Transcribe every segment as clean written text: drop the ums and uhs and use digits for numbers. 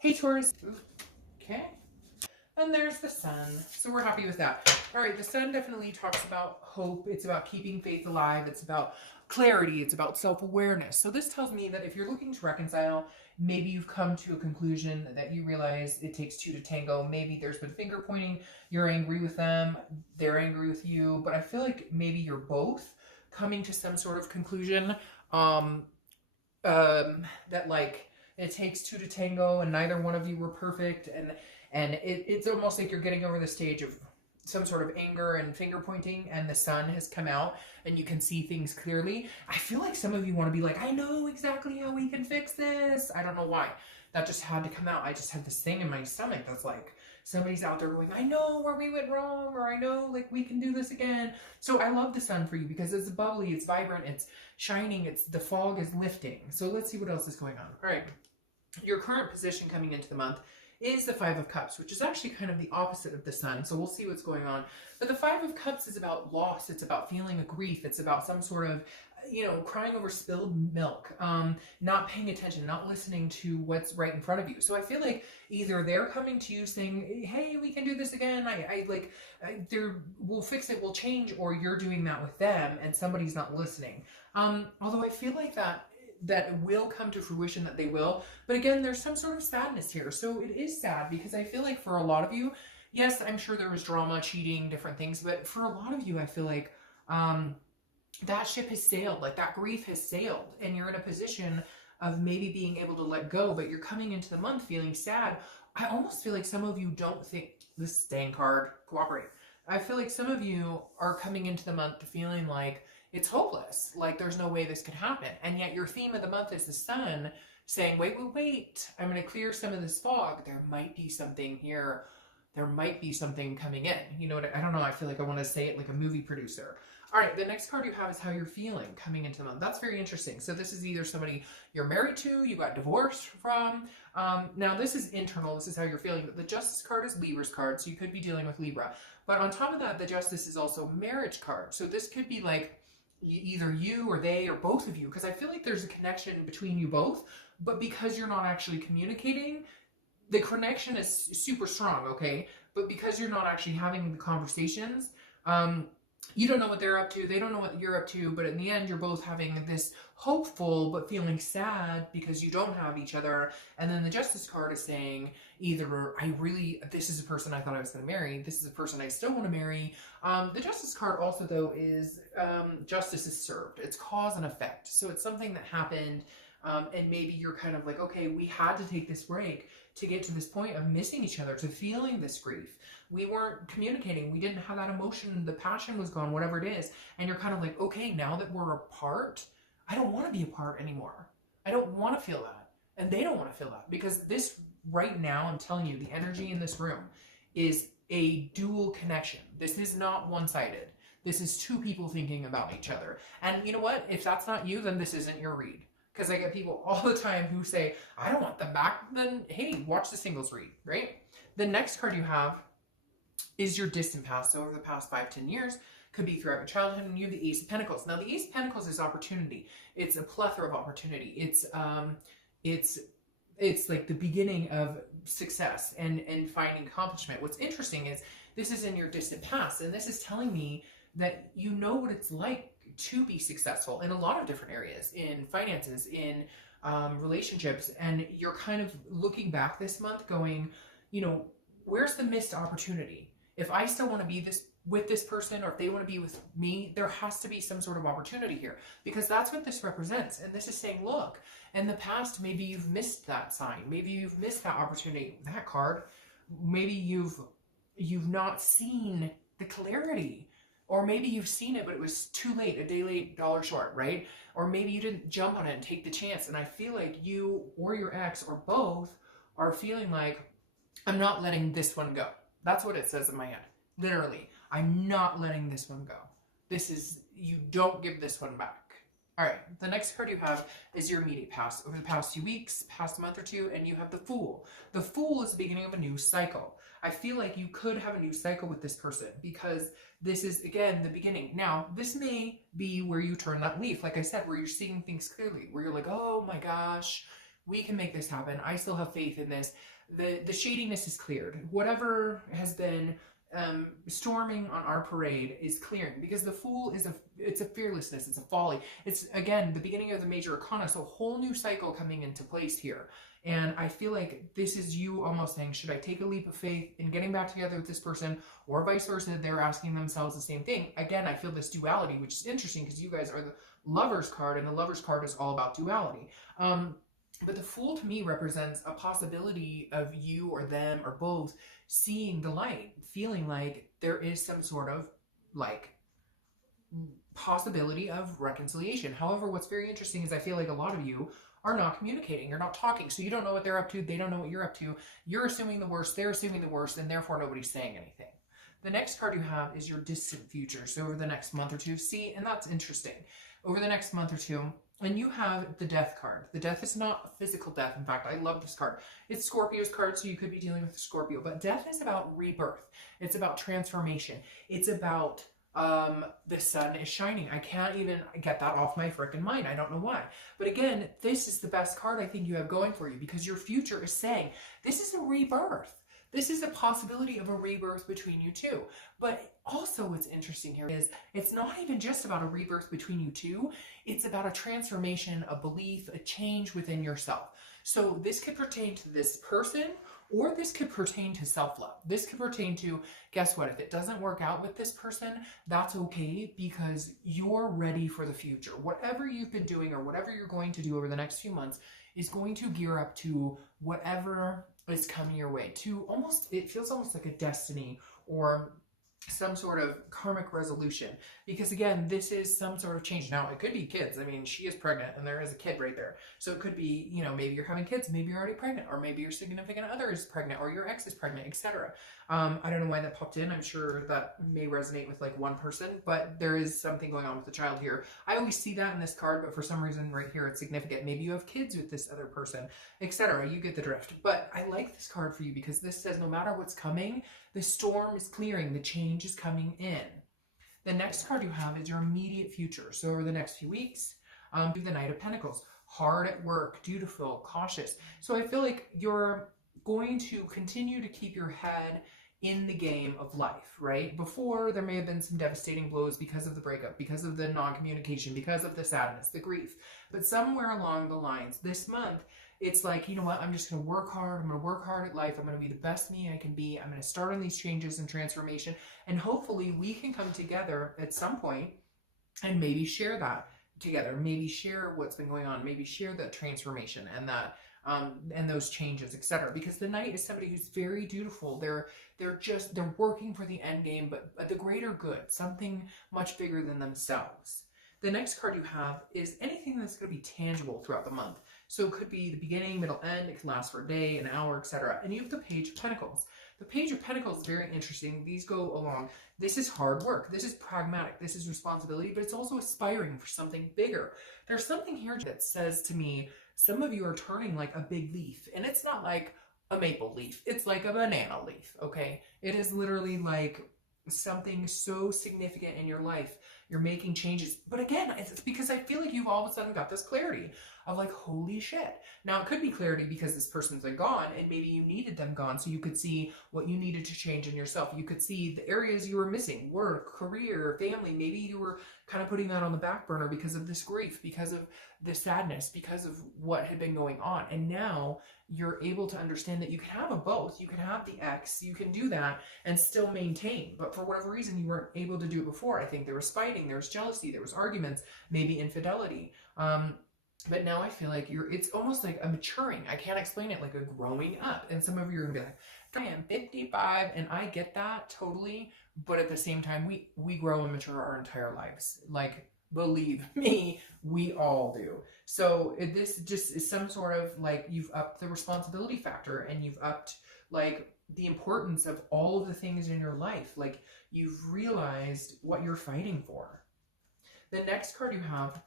Hey Taurus. Okay. And there's the sun. So we're happy with that. All right, the sun definitely talks about hope. It's about keeping faith alive. It's about clarity. It's about self-awareness. So this tells me that if you're looking to reconcile, maybe you've come to a conclusion that you realize it takes two to tango. Maybe there's been finger pointing. You're angry with them. They're angry with you. But I feel like maybe you're both coming to some sort of conclusion that like it takes two to tango and neither one of you were perfect, and it's almost like you're getting over the stage of some sort of anger and finger pointing, and the sun has come out and you can see things clearly. I feel like some of you want to be like, I know exactly how we can fix this. I don't know why. That just had to come out. I just had this thing in my stomach that's like, somebody's out there going, I know where we went wrong, or I know like we can do this again. So I love the sun for you because it's bubbly, it's vibrant, it's shining, it's the fog is lifting. So let's see what else is going on. All right. Your current position coming into the month is the Five of Cups, which is actually kind of the opposite of the sun. So we'll see what's going on. But the Five of Cups is about loss. It's about feeling a grief. It's about some sort of, crying over spilled milk, not paying attention, not listening to what's right in front of you. So I feel like either they're coming to you saying, hey, we can do this again. We'll fix it, we'll change, or you're doing that with them and somebody's not listening. Although I feel like that will come to fruition, that they will. But again, there's some sort of sadness here. So it is sad because I feel like for a lot of you, yes, I'm sure there was drama, cheating, different things, but for a lot of you, I feel like that ship has sailed, like that grief has sailed, and you're in a position of maybe being able to let go, but you're coming into the month feeling sad. I almost feel like some of you don't think this staying card, cooperate. I feel like some of you are coming into the month feeling like it's hopeless, like there's no way this could happen. And yet your theme of the month is the sun saying, wait, I'm going to clear some of this fog. There might be something here. There might be something coming in. You know what? I don't know. I feel like I want to say it like a movie producer. All right, the next card you have is how you're feeling coming into the month. That's very interesting. So this is either somebody you're married to, you got divorced from. Now this is internal. This is how you're feeling. But the Justice card is Libra's card, so you could be dealing with Libra. But on top of that, the Justice is also marriage card. So this could be like either you or they or both of you, because I feel like there's a connection between you both, but because you're not actually communicating, the connection is super strong, okay? But because you're not actually having the conversations, you don't know what they're up to, they don't know what you're up to, but in the end, you're both having this hopeful but feeling sad because you don't have each other. And then the Justice card is saying either this is a person I thought I was going to marry, this is a person I still want to marry. The Justice card also, though, is justice is served. It's cause and effect. So it's something that happened, and maybe you're kind of like, okay, we had to take this break to get to this point of missing each other, to feeling this grief. We weren't communicating. We didn't have that emotion. The passion was gone, whatever it is. And you're kind of like, okay, now that we're apart, I don't want to be apart anymore. I don't want to feel that. And they don't want to feel that, because this right now, I'm telling you, the energy in this room is a dual connection. This is not one-sided. This is two people thinking about each other. And you know what? If that's not you, then this isn't your read. Because I get people all the time who say, I don't want them back. Then, hey, watch the singles read, right? The next card you have is your distant past. So over the past 5-10 years, could be throughout your childhood, and you have the Ace of Pentacles. Now, the Ace of Pentacles is opportunity. It's a plethora of opportunity. It's like the beginning of success and finding accomplishment. What's interesting is this is in your distant past, and this is telling me that you know what it's like to be successful in a lot of different areas, in finances, in relationships, and you're kind of looking back this month going, where's the missed opportunity? If I still want to be with this person, or if they want to be with me, there has to be some sort of opportunity here, because that's what this represents. And this is saying, look, in the past, maybe you've missed that sign. Maybe you've missed that opportunity, that card. Maybe you've not seen the clarity. Or maybe you've seen it, but it was too late, a day late, dollar short, right? Or maybe you didn't jump on it and take the chance. And I feel like you or your ex or both are feeling like, I'm not letting this one go. That's what it says in my head. Literally, I'm not letting this one go. You don't give this one back. All right, the next card you have is your immediate past. Over the past 2 weeks, past month or two, and you have the Fool. The Fool is the beginning of a new cycle. I feel like you could have a new cycle with this person, because this is, again, the beginning. Now, this may be where you turn that leaf, like I said, where you're seeing things clearly, where you're like, oh my gosh, We can make this happen. I still have faith in this. The shadiness is cleared. Whatever has been storming on our parade is clearing, because the Fool is it's a fearlessness, it's a folly. It's, again, the beginning of the major arcana, so a whole new cycle coming into place here. And I feel like this is you almost saying, should I take a leap of faith in getting back together with this person, or vice versa? They're asking themselves the same thing. Again, I feel this duality, which is interesting because you guys are the Lover's card, and the Lover's card is all about duality. But the Fool to me represents a possibility of you or them or both seeing the light, feeling like there is some sort of like possibility of reconciliation. However, what's very interesting is I feel like a lot of you are not communicating, you're not talking, so you don't know what they're up to, they don't know what you're up to, you're assuming the worst, they're assuming the worst, and therefore nobody's saying anything. The next card you have is your distant future, so over the next month or two. See, and that's interesting. Over the next month or two, and you have the Death card. The Death is not a physical death. In fact, I love this card. It's Scorpio's card, so you could be dealing with a Scorpio, but death is about rebirth. It's about transformation. It's about the sun is shining. I can't even get that off my freaking mind. I don't know why. But again, this is the best card I think you have going for you, because your future is saying this is a rebirth. This is a possibility of a rebirth between you two. But also what's interesting here is it's not even just about a rebirth between you two. It's about a transformation, a belief, a change within yourself. So this could pertain to this person, or this could pertain to self-love. This could pertain to, guess what, if it doesn't work out with this person, that's okay, because you're ready for the future. Whatever you've been doing or whatever you're going to do over the next few months is going to gear up to whatever is coming your way, to almost, it feels almost like a destiny or some sort of karmic resolution, because again, this is some sort of change. Now it could be kids. I mean, she is pregnant and there is a kid right there, so it could be, you know, maybe you're having kids, maybe you're already pregnant, or maybe your significant other is pregnant, or your ex is pregnant, etc. I don't know why that popped in. I'm sure that may resonate with like one person, but there is something going on with the child here. I always see that in this card, but for some reason right here it's significant. Maybe you have kids with this other person, etc. You get the drift. But I like this card for you because this says no matter what's coming, the storm is clearing, the change is coming in. The next card you have is your immediate future. So over the next few weeks, you have the Knight of Pentacles. Hard at work, dutiful, cautious. So I feel like you're going to continue to keep your head in the game of life, right? Before, there may have been some devastating blows because of the breakup, because of the non-communication, because of the sadness, the grief. But somewhere along the lines, this month, it's like, you know what, I'm just going to work hard. I'm going to work hard at life. I'm going to be the best me I can be. I'm going to start on these changes and transformation. And hopefully we can come together at some point and maybe share that together. Maybe share what's been going on. Maybe share that transformation and that and those changes, etc. Because the Knight is somebody who's very dutiful. They're working for the end game, but the greater good, something much bigger than themselves. The next card you have is anything that's going to be tangible throughout the month. So it could be the beginning, middle, end. It can last for a day, an hour, etc. And you have the Page of Pentacles. The Page of Pentacles is very interesting. These go along. This is hard work. This is pragmatic. This is responsibility, but it's also aspiring for something bigger. There's something here that says to me, some of you are turning like a big leaf, and it's not like a maple leaf. It's like a banana leaf, okay? It is literally like something so significant in your life. You're making changes. But again, it's because I feel like you've all of a sudden got this clarity of like, holy shit. Now, it could be clarity because this person's like gone and maybe you needed them gone, so you could see what you needed to change in yourself. You could see the areas you were missing, work, career, family. Maybe you were kind of putting that on the back burner because of this grief, because of the sadness, because of what had been going on. And now you're able to understand that you can have a both. You can have the ex, you can do that and still maintain. But for whatever reason, you weren't able to do it before. I think there was fighting, there was jealousy, there was arguments, maybe infidelity. But now I feel like it's almost like a maturing. I can't explain it, like a growing up. And some of you are gonna be like, I am 55, and I get that totally. But at the same time, we grow and mature our entire lives. Like, believe me, we all do. So this just is some sort of like, you've upped the responsibility factor and you've upped like the importance of all of the things in your life. Like, you've realized what you're fighting for. The next card you have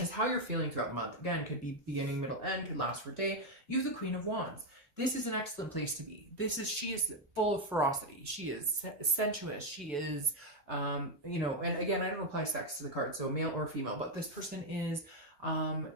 is how you're feeling throughout the month. Again, could be beginning, middle, end, could last for a day. You have the Queen of Wands. This is an excellent place to be. She is full of ferocity. She is sensuous. She is, you know, and again, I don't apply sex to the card, so male or female, but this person is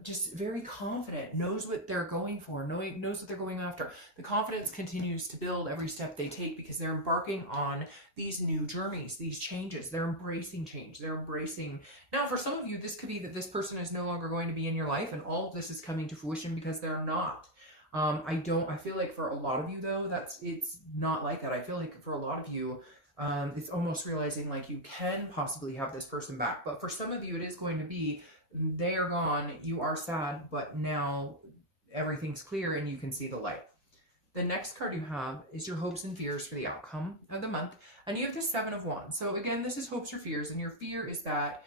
just very confident, knows what they're going for, knows what they're going after. The confidence continues to build every step they take because they're embarking on these new journeys, these changes. They're embracing change. They're embracing. Now, for some of you, this could be that this person is no longer going to be in your life and all of this is coming to fruition because they're not. I feel like for a lot of you though, it's not like that. I feel like for a lot of you, it's almost realizing like you can possibly have this person back. But for some of you, it is going to be, they are gone, you are sad, but now everything's clear and you can see the light. The next card you have is your hopes and fears for the outcome of the month. And you have the Seven of Wands. So again, this is hopes or fears. And your fear is that,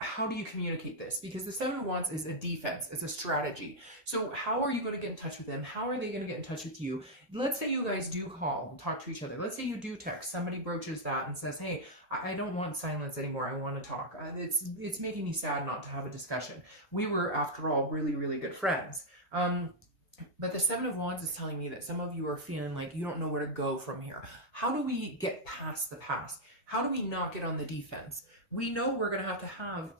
how do you communicate this? Because the Seven of Wands is a defense, it's a strategy. So how are you going to get in touch with them? How are they going to get in touch with you? Let's say you guys do call and talk to each other. Let's say you do text. Somebody broaches that and says, hey, I don't want silence anymore. I want to talk. It's making me sad not to have a discussion. We were, after all, really, really good friends. But the Seven of Wands is telling me that some of you are feeling like you don't know where to go from here. How do we get past the past? How do we not get on the defense? We know we're going to have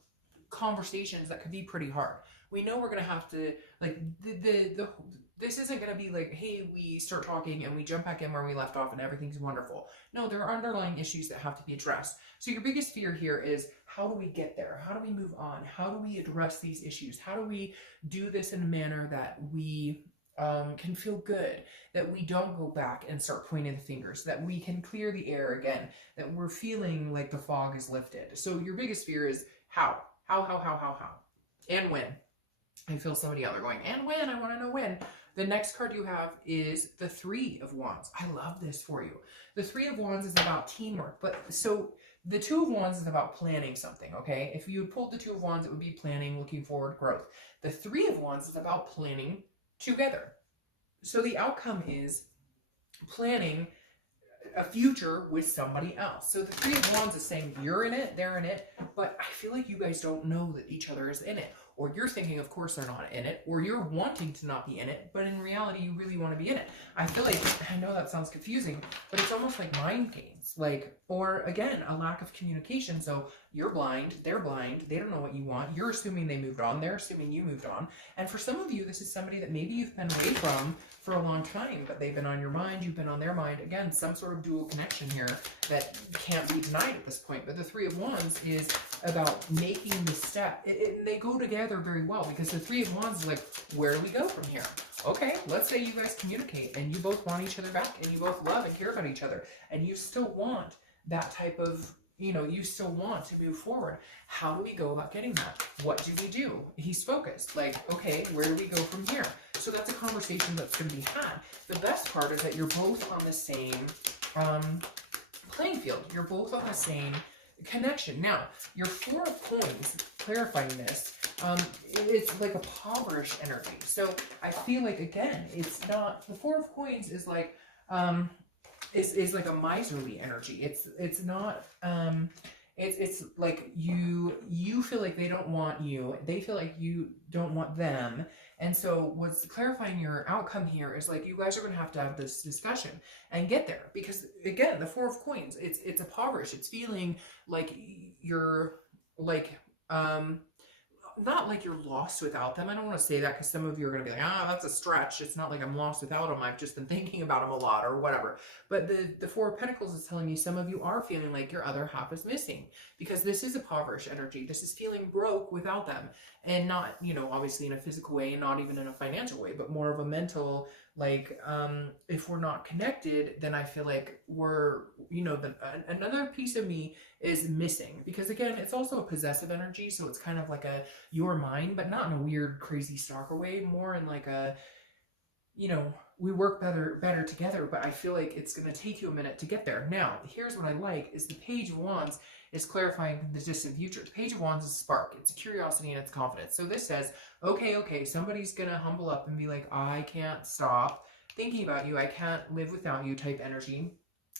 conversations that could be pretty hard. We know we're going to have to, like, this isn't going to be like, hey, we start talking and we jump back in where we left off and everything's wonderful. No, there are underlying issues that have to be addressed. So your biggest fear here is, how do we get there? How do we move on? How do we address these issues? How do we do this in a manner that we can feel good, that we don't go back and start pointing the fingers, that we can clear the air again, that we're feeling like the fog is lifted. So your biggest fear is how, and when. I feel somebody out there going, and when, I want to know when. The next card you have is the Three of Wands. I love this for you. The Three of Wands is about teamwork, but so the Two of Wands is about planning something, okay? If you pulled the Two of Wands, it would be planning, looking forward, growth. The Three of Wands is about planning together. So the outcome is planning a future with somebody else. So the Three of Wands is saying you're in it, they're in it, but I feel like you guys don't know that each other is in it. Or you're thinking, of course, they're not in it, or you're wanting to not be in it, but in reality, you really want to be in it. I feel like, I know that sounds confusing, but it's almost like mind games, like, or again, a lack of communication. So you're blind, they don't know what you want. You're assuming they moved on, they're assuming you moved on. And for some of you, this is somebody that maybe you've been away from for a long time, but they've been on your mind, you've been on their mind. Again, some sort of dual connection here that can't be denied at this point. But the Three of Wands is about making the step. They go together very well, because the Three of Wands is like, where do we go from here? Okay, let's say you guys communicate and you both want each other back and you both love and care about each other and you still want that type of, you still want to move forward. How do we go about getting that? What do we do? He's focused. Like, okay, where do we go from here? So that's a conversation that's going to be had. The best part is that you're both on the same playing field. You're both on the same connection. Now, your Four of Coins, clarifying this, it's like a impoverished energy. So I feel like, again, it's not, the Four of Coins is like, is like a miserly energy. It's not, it's like you feel like they don't want you. They feel like you don't want them. And so what's clarifying your outcome here is like, you guys are going to have this discussion and get there. Because again, the Four of Coins, it's impoverished. It's feeling like you're like, not like you're lost without them. I don't want to say that because some of you are going to be like, that's a stretch. It's not like I'm lost without them. I've just been thinking about them a lot or whatever. But the Four of Pentacles is telling me some of you are feeling like your other half is missing, because this is a impoverished energy. This is feeling broke without them, and not, obviously in a physical way and not even in a financial way, but more of a mental, like, if we're not connected, then I feel like we're, another piece of me is missing, because again, it's also a possessive energy. So it's kind of like you're mine, but not in a weird, crazy stalker way, more in like a, we work better together, but I feel like it's going to take you a minute to get there. Now, here's what I like is the Page of Wands is clarifying the distant future. The Page of Wands is a spark. It's curiosity and it's confidence. So this says, okay, somebody's going to humble up and be like, I can't stop thinking about you. I can't live without you type energy.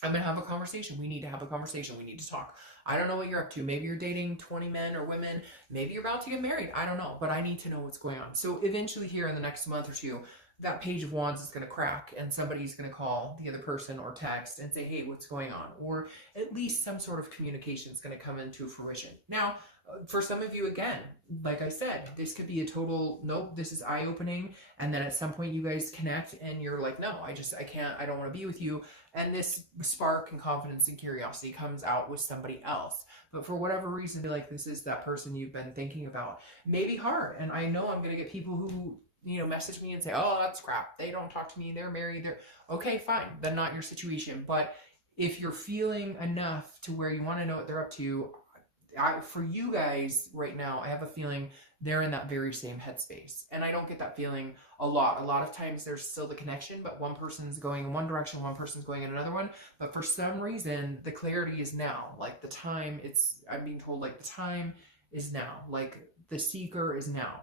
I'm going to have a conversation. We need to have a conversation. We need to talk. I don't know what you're up to. Maybe you're dating 20 men or women. Maybe you're about to get married. I don't know, but I need to know what's going on. So eventually here in the next month or two, that Page of Wands is going to crack and somebody's going to call the other person or text and say, hey, what's going on? Or at least some sort of communication is going to come into fruition. Now, For some of you, again, like I said, this could be a total, nope, this is eye-opening. And then at some point you guys connect and you're like, no, I can't, I don't want to be with you. And this spark and confidence and curiosity comes out with somebody else. But for whatever reason, like this is that person you've been thinking about. Maybe hard. And I know I'm going to get people who, you know, message me and say, oh, that's crap. They don't talk to me. They're married. They're okay, fine. Then not your situation. But if you're feeling enough to where you want to know what they're up to, for you guys right now, I have a feeling they're in that very same headspace. And I don't get that feeling a lot. A lot of times there's still the connection, but one person's going in one direction, one person's going in another one. But for some reason, the clarity is now. Like the time, I'm being told like the time is now. Like the seeker is now.